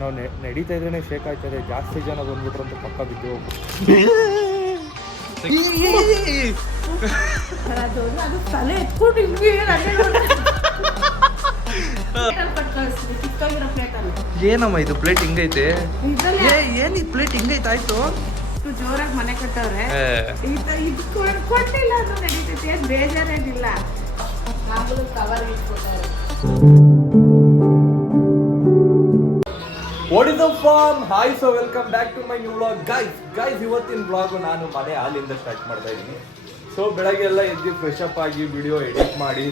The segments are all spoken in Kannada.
ನಾವು ನಡೀತಾ ಇದ್ರೇ ಶೇಕ್ ಆಗ್ತದೆ. ಜಾಸ್ತಿ ಜನ ಬಂದ್ಬಿಟ್ರು ಅಂತ ಪಕ್ಕ ಬಿದ್ದು ಹೋಗು. ಏನಮ್ಮ ಇದು ಪ್ಲೇಟ್ ಹಿಂಗೈತೆ? ಏನ್ ಇದು ಪ್ಲೇಟ್ ಹಿಂಗೈತೆ? ಆಯ್ತು ಜೋರಾಗಿ ಮನೆ ಕಟ್ಟವ್ರೆ. ಇದು ಕೊಟ್ಟಿಲ್ಲ ಅದು ನಡೀತೈತೆ, ಏನ್ ಬೇಜಾರೇನಿಲ್ಲ. ಕವರ್ ಇಟ್ಕೊಟ್ಟಾರೆ. What is up farm? Hi, so welcome back to my new vlog. Guys ಇವತ್ತಿನ ವ್ಲಾಗು ನಾನು ಮನೆ ಹಾಲಿಂದ ಸ್ಟಾರ್ಟ್ ಮಾಡ್ತಾ ಇದ್ದೀನಿ. ಸೊ ಬೆಳಗ್ಗೆ ಎಲ್ಲ ಎದ್ದು ಫ್ರೆಶ್ ಅಪ್ ಆಗಿ ವಿಡಿಯೋ ಎಡಿಟ್ ಮಾಡಿ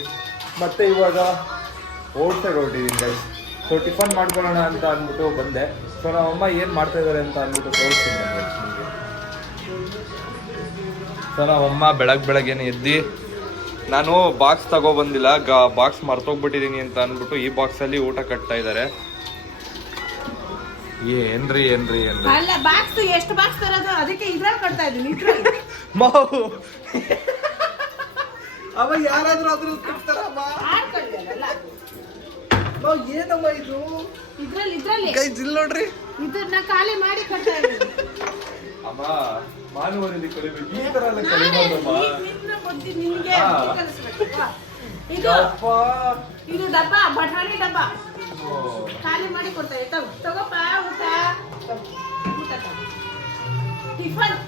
ಮತ್ತೆ ಇವಾಗ ಸೈಡ್ ಹೊರಟಿದ್ದೀನಿ ಗೈಸ್. ಸೊ ಟಿಫನ್ ಮಾಡ್ಕೊಳ್ಳೋಣ ಅಂತ ಅಂದ್ಬಿಟ್ಟು ಬಂದೆ. ಸೊ ನಮ್ಮಮ್ಮ ಏನು ಮಾಡ್ತಾ ಇದ್ದಾರೆ ಅಂತ ಅಂದ್ಬಿಟ್ಟು ತೋರಿಸ್ತೀನಿ ನಿಮಗೆ. ಸೊ ನಮ್ಮಮ್ಮ ಬೆಳಗ್ಗೆನೆ ಎದ್ದು, ನಾನು ಬಾಕ್ಸ್ ತಗೊಬಂದಿಲ್ಲ, ಬಾಕ್ಸ್ ಮರ್ತೋಗ್ಬಿಟ್ಟಿದ್ದೀನಿ ಅಂತ ಅಂದ್ಬಿಟ್ಟು ಈ ಬಾಕ್ಸಲ್ಲಿ ಊಟ ಕಟ್ತಾ ಇದ್ದಾರೆ. ಏನ್ರಿ ಅಲ್ಲ, ಬಾಕ್ಸ್ ಎಷ್ಟು ಬಾಕ್ಸ್ ತರೋದು, ಅದಕ್ಕೆ ಇದ್ರಲ್ಲಿ ಕಟ್ತಾ ಇದ್ದೀನಿ. ಮಾವು ಅವ ಯಾರಾದ್ರೂ ಅದ್ರಲ್ಲಿ ಕಟ್ತಾರಮ್ಮ. ಏನಮ್ಮ ಇದು? ಇದ್ರಲ್ಲಿ ಗೈಸ್ ಇಲ್ಲಿ ನೋಡ್ರಿ, ಇದನ್ನ ಖಾಲಿ ಮಾಡಿ ಕಟ್ತಾ ಇದ್ದೀನಿ. ಅಮ್ಮ ಮಾನವರಲ್ಲಿ ಕಲಿಬೇಕು, ಈ ತರ ಎಲ್ಲ ಕಲಿಬಾರ್ದಮ್ಮ. ನಿನ್ಗೆ ಇದು ಡಬ್ಬ, ಬಟಾಣಿ ಡಬ್ಬ ಖಾಲಿ ಮಾಡಿ ಕೊಡ್ತಾ ಇತ್ತು. ತಗೋಪ್ಪ ಊಟ ಟಿಫನ್.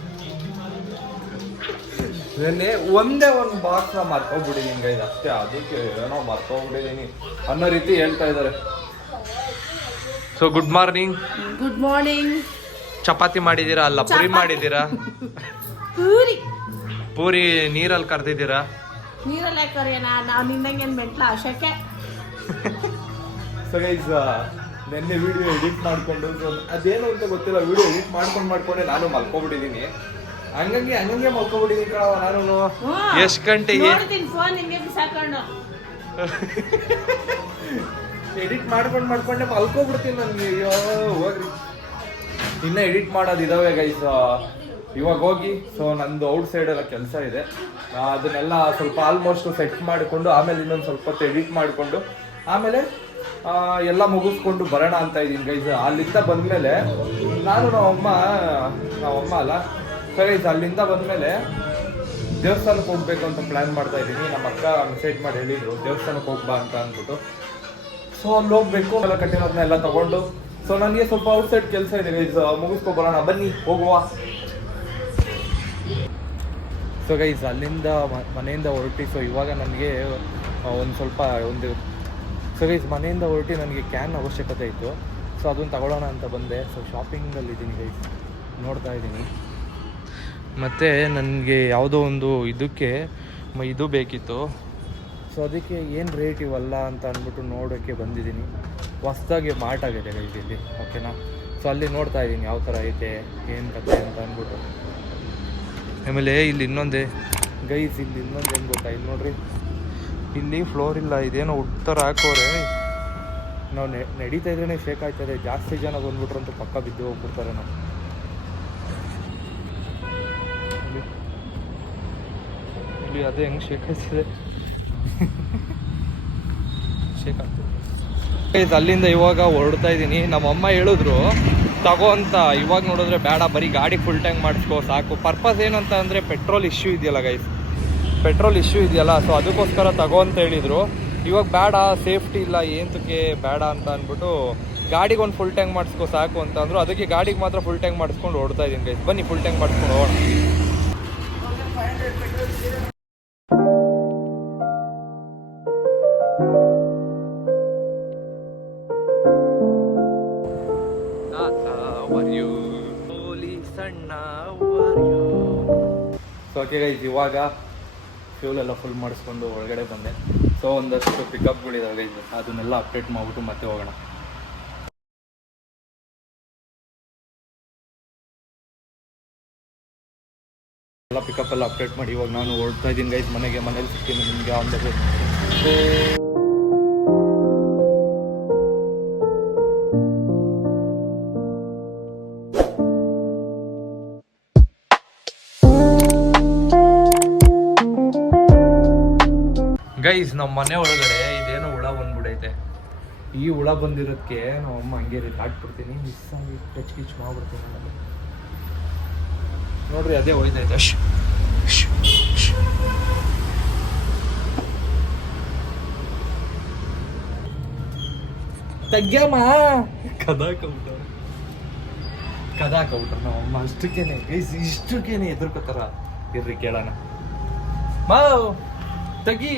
ನೆನ್ನೆ ಒಂದೇ ಒಂದು ಬಾಕ್ಸ್ ನ ಮರ್ತೋಗ್ಬಿಟ್ಟಿದ್ದೀನಿ ಗೈಸ್, ಅಷ್ಟೇ. ಅದಕ್ಕೆ ಏನೋ ಮರ್ತೋಗ್ಬಿಟ್ಟಿದ್ದೀನಿ ಅನ್ನೋ ರೀತಿ ಹೇಳ್ತಾ ಇದ್ದಾರೆ. So good morning. Good morning. Chapati ಮಾಡಿದೀರಾ? ಅಲ್ಲ, ಪೂರಿ ಮಾಡಿದೀರಾ? ಪೂರಿ ನೀರಲ್ಲಿ ಕರ್ದಿದ್ದೀರಾ? ನೀರಲ್ಲೇ ಕರಿಯೋಣ, ನಾವು ನಿನ್ನಂಗೆ ಮೆಂಟ್ಲ ಆಶಕ್ಕೆ. ಸೊ ಗೈಸ್ ನೆನ್ನೆ ವಿಡಿಯೋ ಎಡಿಟ್ ಮಾಡ್ಕೊಂಡು, ಅದೇನು ಅಂತ ಗೊತ್ತಿಲ್ಲ, ವಿಡಿಯೋ ಎಡಿಟ್ ಮಾಡ್ಕೊಂಡೆ ನಾನು ಮಲ್ಕೊಬಿಟ್ಟಿದ್ದೀನಿ. ಹಂಗಂಗೆ ಮಲ್ಕೊಬಿಟ್ಟಿದ್ದೀನಿ ಕಣ ನಾನು. ಎಷ್ಟು ಗಂಟೆಗೆ ಎಡಿಟ್ ಮಾಡ್ಕೊಂಡೆ ಮಲ್ಕೊಬಿಡ್ತೀನಿ ನನಗೆ. ಅಯ್ಯೋ ಹೋಗ್ರಿ, ಇನ್ನ ಎಡಿಟ್ ಮಾಡೋದು ಇದಾವೆ ಗೈಸ್, ಇವಾಗ ಹೋಗಿ. ಸೊ ನಂದು ಔಟ್ ಸೈಡ್ ಎಲ್ಲ ಕೆಲಸ ಇದೆ, ಅದನ್ನೆಲ್ಲ ಸ್ವಲ್ಪ ಆಲ್ಮೋಸ್ಟ್ ಸೆಟ್ ಮಾಡಿಕೊಂಡು ಆಮೇಲೆ ಇನ್ನೊಂದು ಸ್ವಲ್ಪ ಹೊತ್ತು ಎಡಿಟ್ ಮಾಡಿಕೊಂಡು ಆಮೇಲೆ ಎಲ್ಲ ಮುಗಿಸ್ಕೊಂಡು ಬರೋಣ ಅಂತ ಇದ್ದೀನಿ ಗೈಸ್. ಅಲ್ಲಿಂದ ಬಂದಮೇಲೆ ನಾನು ನಾವಮ್ಮ ಅಲ್ಲ ಗೈಸ್, ಅಲ್ಲಿಂದ ಬಂದಮೇಲೆ ದೇವಸ್ಥಾನಕ್ಕೆ ಹೋಗ್ಬೇಕು ಅಂತ ಪ್ಲ್ಯಾನ್ ಮಾಡ್ತಾ ಇದ್ದೀನಿ. ನಮ್ಮ ಅಕ್ಕ ಮೆಸೇಜ್ ಮಾಡಿ ಹೇಳಿದ್ರು ದೇವಸ್ಥಾನಕ್ಕೆ ಹೋಗ್ಬಾ ಅಂತ ಅಂದ್ಬಿಟ್ಟು. ಸೊ ಅಲ್ಲಿ ಹೋಗ್ಬೇಕು, ಎಲ್ಲ ಕಟ್ಟಿರೋದನ್ನ ಎಲ್ಲ ತಗೊಂಡು. ಸೊ ನನಗೆ ಸ್ವಲ್ಪ ಔಟ್ಸೈಡ್ ಕೆಲಸ ಇದೆ ಗೈಸ್, ಮುಗಿಸ್ಕೊಬರೋಣ, ಬನ್ನಿ ಹೋಗುವ. ಸೊ ಗೈಸ್ ಅಲ್ಲಿಂದ ಮನೆಯಿಂದ ಹೊರಟಿ. ಸೊ ಇವಾಗ ನನಗೆ ಸೊ ಗೈಸ್ ಮನೆಯಿಂದ ಹೊರಟಿ ನನಗೆ ಕ್ಯಾನ್ ಅವಶ್ಯಕತೆ ಇತ್ತು. ಸೊ ಅದನ್ನು ತಗೊಳ್ಳೋಣ ಅಂತ ಬಂದೆ. ಸೊ ಶಾಪಿಂಗಲ್ಲಿದ್ದೀನಿ ಗೈಸ್, ನೋಡ್ತಾ ಇದ್ದೀನಿ. ಮತ್ತು ನನಗೆ ಯಾವುದೋ ಒಂದು ಇದಕ್ಕೆ ಇದು ಬೇಕಿತ್ತು. ಸೊ ಅದಕ್ಕೆ ಏನು ರೇಟ್ ಇವೆಲ್ಲ ಅಂತ ಅಂದ್ಬಿಟ್ಟು ನೋಡೋಕ್ಕೆ ಬಂದಿದ್ದೀನಿ. ಹೊಸ್ದಾಗಿ ಮಾರ್ಟ್ ಆಗಿದೆ ಗೈಸ್ ಇಲ್ಲಿ, ಓಕೆನಾ. ಸೊ ಅಲ್ಲಿ ನೋಡ್ತಾ ಇದ್ದೀನಿ ಯಾವ ಥರ ಐತೆ, ಏನು ಕತೆ ಅಂತ ಅಂದ್ಬಿಟ್ಟು. ಆಮೇಲೆ ಇಲ್ಲಿ ಇನ್ನೊಂದೇ ಗೈಸ್, ಇಲ್ಲಿ ಇನ್ನೊಂದು ಏನು ಗೊತ್ತಾ, ಇಲ್ಲಿ ನೋಡ್ರಿ, ಇಲ್ಲಿ ಫ್ಲೋರ್ ಇಲ್ಲ, ಇದೇನೋ ಉತ್ತರ ಹಾಕೋರೆ. ನಾವು ನಡೀತಾ ಇದ್ರೇ ಶೇಕ್ ಆಗ್ತದೆ. ಜಾಸ್ತಿ ಜನ ಬಂದ್ಬಿಟ್ರು ಅಂತ ಪಕ್ಕ ಬಿದ್ದು ಹೋಗ್ಬಿಡ್ತಾರೆ. ನಾವು ಇಲ್ಲಿ ಅದೇ ಹೆಂಗೆ ಶೇಕ್ ಆಗ್ತಿದೆ, ಶೇಕ್ ಆಗ್ತದೆ. ಅಲ್ಲಿಂದ ಇವಾಗ ಹೊರಡ್ತಾ ಇದ್ದೀನಿ. ನಮ್ಮಮ್ಮ ಹೇಳಿದ್ರು ತಗೋ ಅಂತ. ಇವಾಗ ನೋಡಿದ್ರೆ ಬೇಡ, ಬರೀ ಗಾಡಿ ಫುಲ್ ಟ್ಯಾಂಕ್ ಮಾಡಿಸ್ಕೋ ಸಾಕು. ಪರ್ಪಸ್ ಏನಂತ ಅಂದರೆ ಪೆಟ್ರೋಲ್ ಇಶ್ಯೂ ಇದೆಯಲ್ಲ ಗೈಸ್, ಸೊ ಅದಕ್ಕೋಸ್ಕರ ತಗೋ ಅಂತ ಹೇಳಿದರು. ಇವಾಗ ಬೇಡ, ಸೇಫ್ಟಿ ಇಲ್ಲ, ಏನಕ್ಕೆ ಬೇಡ ಅಂತ ಅಂದ್ಬಿಟ್ಟು ಗಾಡಿಗೆ ಒಂದು ಫುಲ್ ಟ್ಯಾಂಕ್ ಮಾಡಿಸ್ಕೋ ಸಾಕು ಅಂತ ಅಂದರು. ಅದಕ್ಕೆ ಗಾಡಿಗೆ ಮಾತ್ರ ಫುಲ್ ಟ್ಯಾಂಕ್ ಮಾಡಿಸ್ಕೊಂಡು ಓಡ್ತಾ ಇದ್ದೀನಿ ಗೈಸ್. ಬನ್ನಿ ಫುಲ್ ಟ್ಯಾಂಕ್ ಮಾಡಿಸ್ಕೊಂಡು ಹೋಗೋಣ. ಸೊ ಓಕೆ ಗೈಸ್, ಇವಾಗ ಫ್ಯೂಲ್ ಎಲ್ಲ ಫುಲ್ ಮಾಡಿಸ್ಕೊಂಡು ಒಳಗಡೆ ಬಂದೆ. ಸೊ ಒಂದಷ್ಟು ಪಿಕಪ್ಗಳಿದಾವೆ ಗೈಸ್, ಅದನ್ನೆಲ್ಲ ಅಪ್ಡೇಟ್ ಮಾಡಿಬಿಟ್ಟು ಮತ್ತೆ ಹೋಗೋಣ. ಎಲ್ಲ ಪಿಕಪ್ ಎಲ್ಲ ಅಪ್ಡೇಟ್ ಮಾಡಿ ಇವಾಗ ನಾನು ಹೊರಡ್ತಾ ಇದ್ದೀನಿ ಗೈಸ್ ಮನೇಲಿ ಸಿಗ್ತೀನಿ ನಿಮಗೆ ಆನ್ ದ ವೇ. ಗೈಸ್ ನಮ್ಮ ಮನೆ ಒಳಗಡೆ ಇದೇನೋ ಹುಳ ಬಂದ್ಬಿಡೈತೆ. ಈ ಹುಳ ಬಂದಿರೋದಕ್ಕೆ ನಾವು ಅಮ್ಮ ಹಂಗೆ ಹಾಕ್ಬಿಡ್ತೀನಿ, ಮಿಸ್ ಆಗಿ ಟಚ್ ಕಿಚ್ ಮಾಡ್ಬಿಡ್ತೀನಿ ನಾನು. ನೋಡ್ರಿ ಅದೇ ಹೋಯ್ತಾಯ್ತು. ತಗ್ಯಮ್ಮ ಕದಾಕಬಿಟ್ರ ನಾವು ಅಮ್ಮ ಅಷ್ಟಕ್ಕೇನೆ ಇಷ್ಟಕ್ಕೇನೆ ಎದುರ್ಕೋತಾರ. ಇರ್ರಿ ಕೇಳೋಣ. ಮಾವ್ ತಗಿ.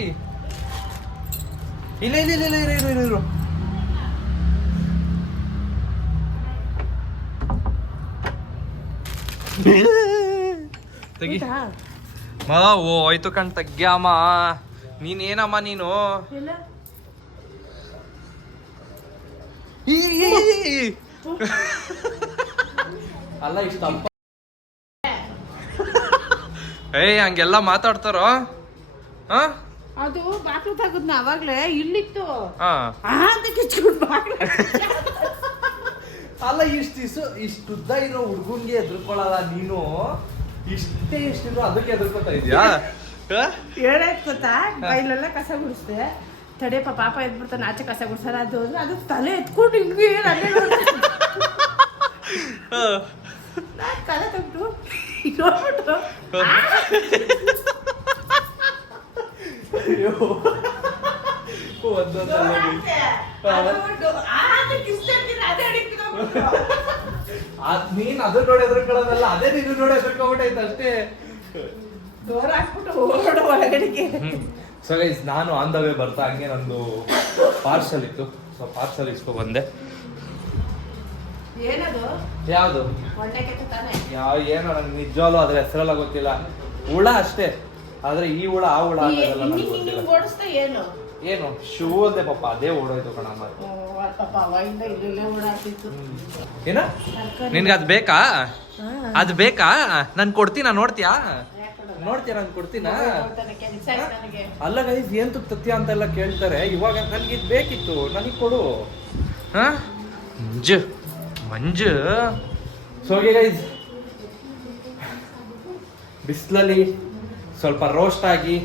ಇಲ್ಲ ಇಲ್ಲ ಇಲ್ಲ ಇಲ್ಲ ಇರು ಇರು ಇರು. ತಗಿ ಮಾವು ಹೋಯ್ತು ಕಣ್ ತಗ್ಯಾಮ. ನೀನೇನಮ್ಮ ನೀನು? ಅಲ್ಲ ಇಷ್ಟ ಏಯ್ ಹಂಗೆಲ್ಲ ಮಾತಾಡ್ತಾರೋ? ಅದು ಬಾಕ್ಲು ತೆಗದ್ನ ಅವಾಗ್ಲೇ ಇಲ್ಲಿತ್ತು. ಅಲ್ಲ ಇಷ್ಟುದ್ದ ಇರೋ ಹುಡ್ಗನ್ಗೆ ಎದುರ್ಕೊಳ್ಳಲ್ಲ ನೀನು. ಇಷ್ಟೇ ಇಷ್ಟಿದ್ರು ಅದಕ್ಕೆ ಎದುರ್ಕೊತಾ ಇದೀಯಾ? ಹೇಳಕ್ ಗೊತ್ತಾ, ಬೈಲೆಲ್ಲ ಕಸ ಗುಡಿಸ್ದೆ. ತಡೆಯಪ್ಪ ಪಾಪ ಎದ್ಬಿಡ್ತಾನೆ, ಆಚೆ ಕಸ ಗುಡ್ಸಲ್ಲ ಅದು ಅಂದ್ರೆ ಅದು ತಲೆ ಎತ್ಕೊಂಡು ಹಿಂಗೆ ತಲೆ ತೆಗ್ದು ನೋಡ್ಬಿಟ್ಟು ನೀನ್ ಅದು ನೋಡಿ ಎದುರ್ಕೊಳ್ಳೋದಲ್ಲ, ಅದೇ ನೀನು ನೋಡಿ ಎದುರ್ಕೊಂಡ್ಬಿಟ್ಟೈತೆ ಅಷ್ಟೇ. ಡೋರ್ ಹಾಕ್ಬಿಟ್ಟು ಓಡೋ ಒಳಗಡೆಗೆ. ಸೊ ಗೈಸ್ ನಾನು ಆನ್ ದ ವೇ ಬರ್ತಾ ಹಂಗೆ ನಂದು ಪಾರ್ಸಲ್ ಇತ್ತು, ಸೊ ಪಾರ್ಸಲ್ ಇಸ್ಕೊ ಬಂದೆ. ಏನದು? ಯಾವುದು? ಏನೋ ನಂಗೆ ನಿಜವಾಗ್ಲೂ ಅದ್ರ ಹೆಸರೆಲ್ಲ ಗೊತ್ತಿಲ್ಲ. ಹುಳ ಅಷ್ಟೇ, ಆದ್ರೆ ಈ ಹುಳ ಆ ಹುಳ ನನಗೆ ಗೊತ್ತಿಲ್ಲ. ಏನು ಶೂ ಅಂದೆ ಪಾಪ, ಅದೇ ಓಡೋಯ್ತು ಕಣಮ್ಮ. ಏನ ನಿನ್ಗೆ ಅದು ಬೇಕಾ? ಅದು ಬೇಕಾ? ನನ್ ಕೊಡ್ತೀನಾ? ನೋಡ್ತೀಯಾ ನನ್ ಕೊಡ್ತೀನಾ? ಅಲ್ಲ ಗೈಸ್ ಏನ್ ತತ್ಯ ಅಂತೆಲ್ಲ ಕೇಳ್ತಾರೆ. ಇವಾಗ ನನ್ಗೆ ಇದು ಬೇಕಿತ್ತು, ನನಗೆ ಕೊಡು. ಮಂಜು ಸೋಗೆ ಗೈಸ್ ಬಿಸಿಲಲ್ಲಿ ಸ್ವಲ್ಪ ರೋಸ್ಟ್ ಆಗಿ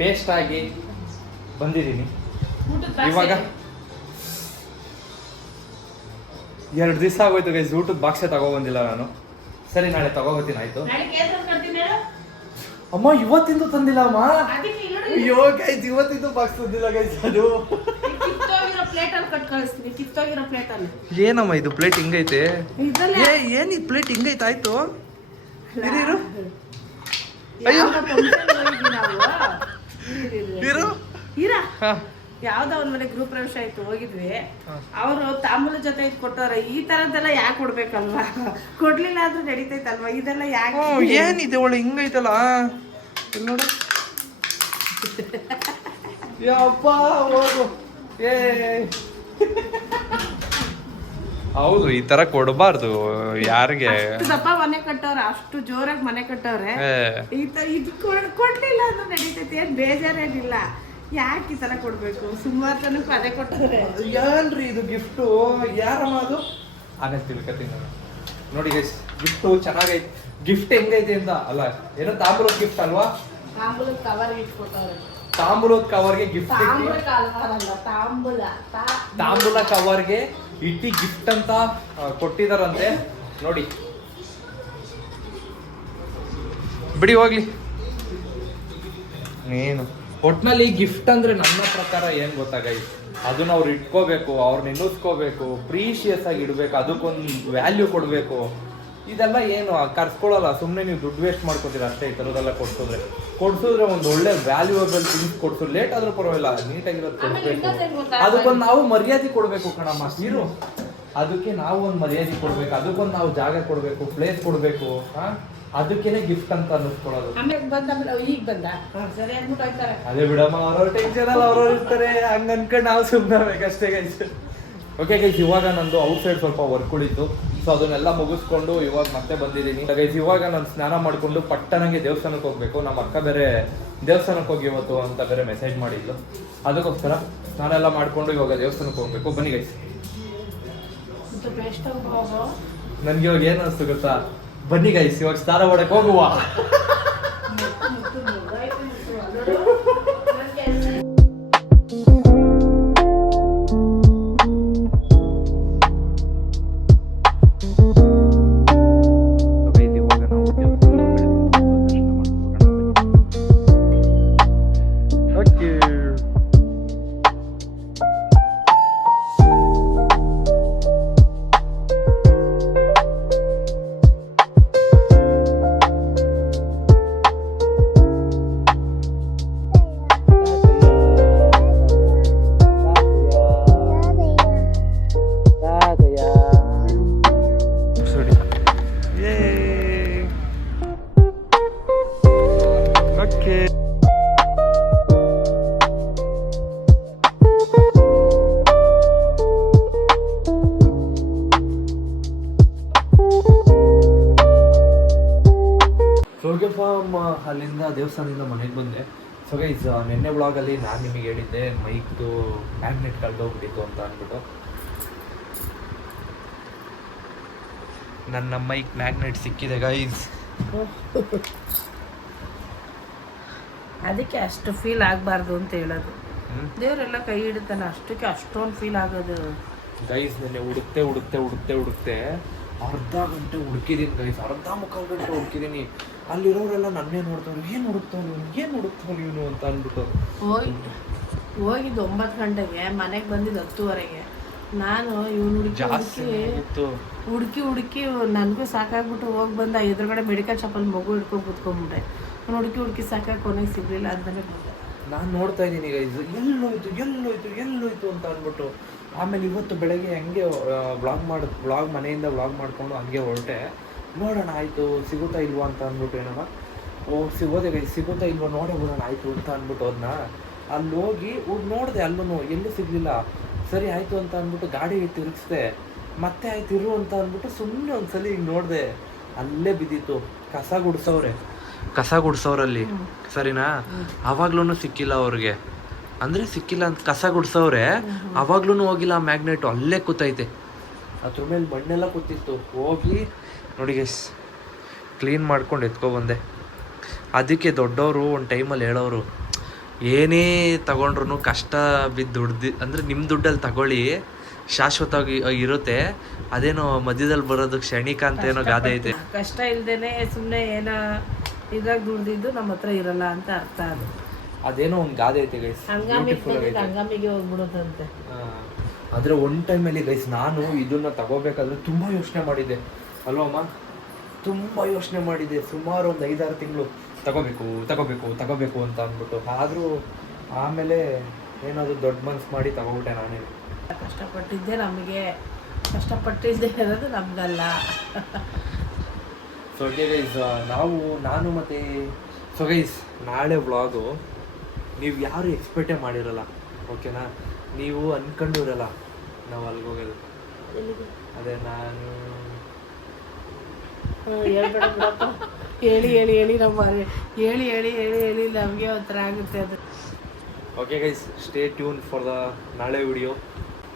ಪೇಸ್ಟ್ ಆಗಿ ಬಂದಿದ್ದೀನಿ. ಇವಾಗ 2 ದಿವಸ ಆಗೋಯ್ತು ಗೈಸ್, ಊಟದ ಬಾಕ್ಸೆ ತಗೊಬಂದಿಲ್ಲ ನಾನು. ಸರಿ ನಾಳೆ ತಗೋಬತ್ತೀನಿ ಆಯ್ತು. ಅಮ್ಮ ಇವತ್ತಿಂದು ತಂದಿಲ್ಲ ಅಮ್ಮ. ಅಯ್ಯೋ ಗೈಸ್ ಇವತ್ತಿಂದು ಬಾಕ್ಸ್ ತಂದಿಲ್ಲ ಗೈಸ್. ಅದು ಏನಮ್ಮ ಇದು ಪ್ಲೇಟ್ ಹಿಂಗೈತೆ? ಏನ್ ಈ ಪ್ಲೇಟ್ ಹಿಂಗೈತೆ? ಆಯ್ತು ಇರು ಯಾವ್ದೋ ಒಂದ್ ಮನೆ ಗೃಹ ಪ್ರವೇಶ ಆಯ್ತು, ಹೋಗಿದ್ವಿ. ಅವರು ತಾಂಬೂಲ ಜೊತೆ ಇದು ಕೊಟ್ಟವ್ರೆ. ಈ ತರದ್ದೆಲ್ಲ ಯಾಕೆ ಕೊಡ್ಬೇಕಲ್ವಾ? ಕೊಡ್ಲಿಲ್ಲ ಆದ್ರೂ ನಡೀತೈತಲ್ವಾ? ಇದೆಲ್ಲ ಯಾಕೆ? ಏನಿದೆ ಒಳ್ಳೆ ಹಿಂಗೈತಲ್ಲ ನೋಡ. ಯಪ್ಪ ಹೋಗು. ಹೌದು ಈ ತರ ಕೊಡಬಾರ್ದು ಯಾರಿಗೆ. ದಪ್ಪ ಮನೆ ಕಟ್ಟವ್ರೆ, ಅಷ್ಟು ಜೋರಾಗಿ ಮನೆ ಕಟ್ಟವ್ರೆ. ಇದು ಕೊಡ್ಲಿಲ್ಲ ಅಂದ್ರೆ ನಡೀತೈತಿ, ಏನ್ ಬೇಜಾರೇನಿಲ್ಲ. ಯಾಕೆ ಈ ತರ ಕೊಡ್ಬೇಕು? ಸುಮಾರು ಜನಕ್ಕೂ ಅದೇ ಕೊಟ್ಟವ್ರೆ. ಏನ್ರಿ ಇದು ಗಿಫ್ಟು? ಯಾರಮ್ಮ ಅದು? ಆಮೇಲೆ ತಿಳ್ಕತೀನಿ ನಾನು. ನೋಡಿ ಗೈಸ್ ಗಿಫ್ಟು ಚೆನ್ನಾಗೈತೆ. ಗಿಫ್ಟ್ ಹೆಂಗೈತೆ ಅಂತ ಅಲ್ಲ, ಏನೋ ತಾಂಬೂಲದ ಗಿಫ್ಟ್ ಅಲ್ವಾ? ತಾಂಬೂಲದ ಕವರ್ ಇಟ್ಕೊಟ್ಟವ್ರೆ. ತಾಂಬೂಲದ ಕವರ್ಗೆ ಗಿಫ್ಟ್, ತಾಂಬೂಲ ಕವರ್ಗೆ ಇಟ್ಟಿ ಗಿಫ್ಟ್ ಅಂತ ಕೊಟ್ಟಿದಾರಂತೆ. ನೋಡಿ ಬಿಡಿ ಹೋಗ್ಲಿ. ಏನು ಒಟ್ನಲ್ಲಿ ಗಿಫ್ಟ್ ಅಂದ್ರೆ ನನ್ನ ಪ್ರಕಾರ ಏನ್ ಗೊತ್ತಾಗೈ, ಅದನ್ನ ಅವ್ರು ಇಟ್ಕೋಬೇಕು, ಅವ್ರನ್ನ ಇನ್ನಿಸ್ಕೋಬೇಕು, ಪ್ರೀಶಿಯಸ್ ಆಗಿ ಇಡ್ಬೇಕು, ಅದಕ್ಕೊಂದು ವ್ಯಾಲ್ಯೂ ಕೊಡ್ಬೇಕು. ಇದೆಲ್ಲ ಏನು ಕರ್ಸ್ಕೊಳ್ಳಲ್ಲ, ಸುಮ್ಮನೆ ನೀವು ದುಡ್ಡು ವೇಸ್ಟ್ ಮಾಡ್ಕೋತೀರ ಅಷ್ಟೇ. ಈ ಥರದ್ದೆಲ್ಲ ಕೊಡ್ಸಿದ್ರೆ ಒಂದು ಒಳ್ಳೆ ವ್ಯಾಲ್ಯೂಯಬಲ್ ಥಿಂಗ್ಸ್ ಕೊಡ್ಸು. ಲೇಟ್ ಆದ್ರೂ ಪರವಾಗಿಲ್ಲ, ನೀಟಾಗಿರೋದು ಕೊಡ್ಬೇಕು. ಅದಕ್ಕೊಂದು ನಾವು ಮರ್ಯಾದೆ ಕೊಡ್ಬೇಕು ಕಣಮ್ಮ. ಇರು, ಅದಕ್ಕೆ ನಾವು ಒಂದು ಮರ್ಯಾದೆ ಕೊಡ್ಬೇಕು, ಅದಕ್ಕೊಂದು ನಾವು ಜಾಗ ಕೊಡ್ಬೇಕು, ಪ್ಲೇಸ್ ಕೊಡ್ಬೇಕು. ಅದಕ್ಕೇನೆ ಗಿಫ್ಟ್ ಅಂತ ಅನ್ನಿಸ್ಕೊಳ್ಳೋದು. ಅದೇ ಬಿಡಮ್ಮ, ಅವ್ರವ್ರ ಟೆನ್ಷನ್ ಅಲ್ಲ, ಅವ್ರವ್ರು ಇರ್ತಾರೆ, ಹಂಗ ಅನ್ಕೊಂಡು ನಾವು ಸುಮ್ಮನೆ ಆಗ್ಬೇಕಷ್ಟೇ ಗೈಸ್. ಓಕೆ ಗೈಸ್, ಇವಾಗ ನಂದು ಔಟ್ಸೈಡ್ ಸ್ವಲ್ಪ ವರ್ಕ್ ಉಳಿತು, ಸೊ ಅದನ್ನೆಲ್ಲ ಮುಗಿಸ್ಕೊಂಡು ಇವಾಗ ಮತ್ತೆ ಬಂದಿದ್ದೀನಿ ಗೈಸ್. ಇವಾಗ ನಾನು ಸ್ನಾನ ಮಾಡಿಕೊಂಡು ಪಟ್ಟಣಂಗೆ ದೇವಸ್ಥಾನಕ್ಕೆ ಹೋಗ್ಬೇಕು. ನಮ್ಮ ಅಕ್ಕ ಬೇರೆ ದೇವಸ್ಥಾನಕ್ಕೆ ಹೋಗಿ ಇವತ್ತು ಅಂತ ಬೇರೆ ಮೆಸೇಜ್ ಮಾಡಿದ್ಲು. ಅದಕ್ಕೋಸ್ಕರ ಸ್ನಾನ ಎಲ್ಲ ಮಾಡಿಕೊಂಡು ಇವಾಗ ದೇವಸ್ಥಾನಕ್ಕೆ ಹೋಗ್ಬೇಕು. ಬನ್ನಿ ಗೈಸ್. ನನ್ಗೆ ಇವಾಗ ಏನು ಅನಿಸ್ತು ಗೊತ್ತಾ? ಬನ್ನಿ ಗೈಸ್, ಇವಾಗ ಸ್ನಾನ ಮಾಡಕ್ಕೆ ಹೋಗುವ. ಅಲ್ಲಿಂದ ದೇವಸ್ಥಾನದಿಂದ ಮನೆಗೆ ಬಂದೆ. ಸೊ ಗೈಸ್ ನಿನ್ನೆ ಬ್ಲಾಗಲ್ಲಿ ನಾನು ನಿಮಗೆ ಹೇಳಿದ್ದೆ ಮೈಕ್ದು ಮ್ಯಾಗ್ನೆಟ್ ಕಳೆದೋಗ್ಬಿಟ್ಟಿತ್ತು ಅಂತ ಅಂದ್ಬಿಟ್ಟು. ನನ್ನ ಮೈಕ್ ಮ್ಯಾಗ್ನೆಟ್ ಸಿಕ್ಕಿದೆ ಗೈಸ್. ಅದಕ್ಕೆ ಅಷ್ಟು ಫೀಲ್ ಆಗಬಾರ್ದು ಅಂತ ಹೇಳೋದು. ದೇವರೆಲ್ಲ ಕೈ ಹಿಡಿತಾನೆ, ಅಷ್ಟಕ್ಕೆ ಅಷ್ಟೊಂದು ಫೀಲ್ ಆಗೋದು. ಗೈಸ್ ನೆನ್ನೆ ಹುಡುಕ್ತೆ ಅರ್ಧ ಗಂಟೆ ಹುಡುಕಿದ್ದೀನಿ ಗೈಸ್, ಅರ್ಧ ಮುಕ್ಕಾಲು ಗಂಟೆ ಹುಡುಕಿದ್ದೀನಿ. ಅಲ್ಲಿರೋರೆಲ್ಲ ನನ್ನೇ ನೋಡ್ತಾವ್ರು, ಏನು ಹುಡುಕ್ತಾವ್ ಇವನು ಅಂತ ಅಂದ್ಬಿಟ್ಟು. ಹೋಗಿದ್ದು 9 ಗಂಟೆಗೆ, ಮನೆಗೆ ಬಂದಿದ್ದು 10:30ಗೆ. ನಾನು ಇವನು ಹುಡುಕಿ ನನಗೂ ಸಾಕಾಗ್ಬಿಟ್ಟು ಹೋಗಿ ಬಂದ. ಎದುರುಗಡೆ ಮೆಡಿಕಲ್ ಶಾಪಲ್ಲಿ ಮಗು ಹಿಡ್ಕೊಂಡು ಕೂತ್ಕೊಂಡ್ಬಿಟ್ಟೆ. ಅವ್ನು ಹುಡುಕಿ ಸಾಕಾಗಿ ಕೊನೆಗೆ ಸಿಗಲಿಲ್ಲ ಅಂತಲೇ ಬಂದೆ. ನಾನು ನೋಡ್ತಾ ಇದ್ದೀನಿ ಗೈಸ್, ಎಲ್ಲೋಯ್ತು ಅಂತ ಅಂದ್ಬಿಟ್ಟು. ಆಮೇಲೆ ಇವತ್ತು ಬೆಳಗ್ಗೆ ಹಂಗೆ ವ್ಲಾಗ್ ಮನೆಯಿಂದ ವ್ಲಾಗ್ ಮಾಡಿಕೊಂಡು ಹಂಗೆ ಹೊರಟೆ. ನೋಡೋಣ ಆಯಿತು ಸಿಗುತ್ತಾ ಇಲ್ವಾ ಅಂತ ಅಂದ್ಬಿಟ್ಟು ಏನೋ ಸಿಗೋದೆ ಗೈಸ್, ಸಿಗುತ್ತಾ ಇಲ್ವಾ ನೋಡೋಣ ಆಯಿತು ಅಂತ ಅಂದ್ಬಿಟ್ಟು ಅದನ್ನ ಅಲ್ಲಿ ಹೋಗಿ ನೋಡಿದೆ, ಅಲ್ಲೂ ಎಲ್ಲೂ ಸಿಗಲಿಲ್ಲ. ಸರಿ ಆಯಿತು ಅಂತ ಅಂದ್ಬಿಟ್ಟು ಗಾಡಿ ತಿರುಗಿಸ್ದೆ. ಮತ್ತೆ ಆಯ್ತು ಇರು ಅಂತ ಅಂದ್ಬಿಟ್ಟು ಸುಮ್ಮನೆ ಒಂದ್ಸಲಿ ಹಿಂಗೆ ನೋಡಿದೆ, ಅಲ್ಲೇ ಬಿದ್ದಿತ್ತು. ಕಸ ಗುಡ್ಸೋರಲ್ಲಿ ಸರಿನಾ, ಆವಾಗ್ಲೂ ಸಿಕ್ಕಿಲ್ಲ ಅವ್ರಿಗೆ. ಅಂದರೆ ಸಿಕ್ಕಿಲ್ಲ ಅಂತ ಕಸ ಗುಡ್ಸವ್ರೆ, ಆವಾಗ್ಲೂ ಹೋಗಿಲ್ಲ. ಆ ಮ್ಯಾಗ್ನೆಟು ಅಲ್ಲೇ ಕೂತೈತೆ, ಅದ್ರ ಮೇಲೆ ಮಣ್ಣೆಲ್ಲ ಕೂತಿತ್ತು. ಹೋಗಿ ನೋಡಿ ಗೈಸ್ ಕ್ಲೀನ್ ಮಾಡ್ಕೊಂಡು ಎತ್ಕೊಬಂದೆ. ಅದಕ್ಕೆ ದೊಡ್ಡವರು ಒಂದು ಟೈಮಲ್ಲಿ ಹೇಳೋರು, ಏನೇ ತಗೊಂಡ್ರು ಕಷ್ಟ ಬಿದ್ದು ದುಡ್ದು ಅಂದರೆ ನಿಮ್ಮ ದುಡ್ಡಲ್ಲಿ ತಗೊಳ್ಳಿ, ಶಾಶ್ವತವಾಗಿ ಇರುತ್ತೆ. ಅದೇನೋ ಮಧ್ಯದಲ್ಲಿ ಬರೋದು ಕ್ಷಣಿಕ ಅಂತ ಏನೋ ಗಾದೆ ಐತೆ. ಕಷ್ಟ ಇಲ್ದೇನೆ ಸುಮ್ಮನೆ ಏನೋ ಇದಾಗ ದುಡ್ದಿದ್ದು ನಮ್ಮ ಹತ್ರ ಇರಲ್ಲ ಅಂತ ಅರ್ಥ. ಅದೇನೋ ಒಂದು ಗಾದೆ ಐತೆ ಗೈಸ್, ಹಂಗಾಮಿಗೆ ಹೋಗ್ಬಿಡೋದಂತೆ. ಆದರೆ ಒಂದು ಟೈಮಲ್ಲಿ ಗೈಸ್ ನಾನು ಇದನ್ನ ತಗೋಬೇಕಾದ್ರೆ ತುಂಬ ಯೋಚನೆ ಮಾಡಿದ್ದೆ ಅಲ್ವಮ್ಮ, ತುಂಬ ಯೋಚನೆ ಮಾಡಿದ್ದೆ. ಸುಮಾರು ಒಂದು 5-6 ತಿಂಗಳು ತಗೋಬೇಕು ಅಂತ ಅಂದ್ಬಿಟ್ಟು. ಆದರೂ ಆಮೇಲೆ ಏನಾದರೂ ದೊಡ್ಡ ಮನ್ಸು ಮಾಡಿ ತಗೋಬಿಟ್ಟೆ ನಾನೇ. ಕಷ್ಟಪಟ್ಟಿದ್ದೆ ಇರೋದು ನಮ್ಗಲ್ಲ. ಸೊ ಗೈಸ್ ನಾನು ಮತ್ತು ಸೊ ಗೈಸ್ ನಾಳೆ ವ್ಲಾಗು ನೀವು ಯಾರು ಎಕ್ಸ್ಪೆಕ್ಟೇ ಮಾಡಿರಲ್ಲ, ಓಕೆನಾ? ನೀವು ಅಂದ್ಕೊಂಡು ಇರಲ್ಲ ನಾವು ಅಲ್ಲಿಗೆ ಹೋಗೋದು. ಅದೇ ನಾನು ಹೇಳಿ ನಮ್ಮ ಹೇಳಿ ನಮಗೆ ಒಂಥರ ಆಗುತ್ತೆ ಅದು. Okay guys, stay tune for the ನಾಳೆ ವಿಡಿಯೋ.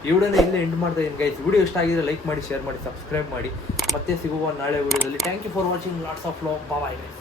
ಈ ವಿಡಿಯೋನ ಇಲ್ಲೇ ಎಂಡ್ ಮಾಡ್ತಾ ಇದ್ದೀನಿ ಗೈಸ್. ವಿಡಿಯೋ ಇಷ್ಟ ಆಗಿದ್ರೆ ಲೈಕ್ ಮಾಡಿ, ಶೇರ್ ಮಾಡಿ, ಸಬ್ಸ್ಕ್ರೈಬ್ ಮಾಡಿ. ಮತ್ತೆ ಸಿಗುವ ನಾಳೆ ವಿಡಿಯೋದಲ್ಲಿ. Thank you for watching. Lots of love. Bye guys.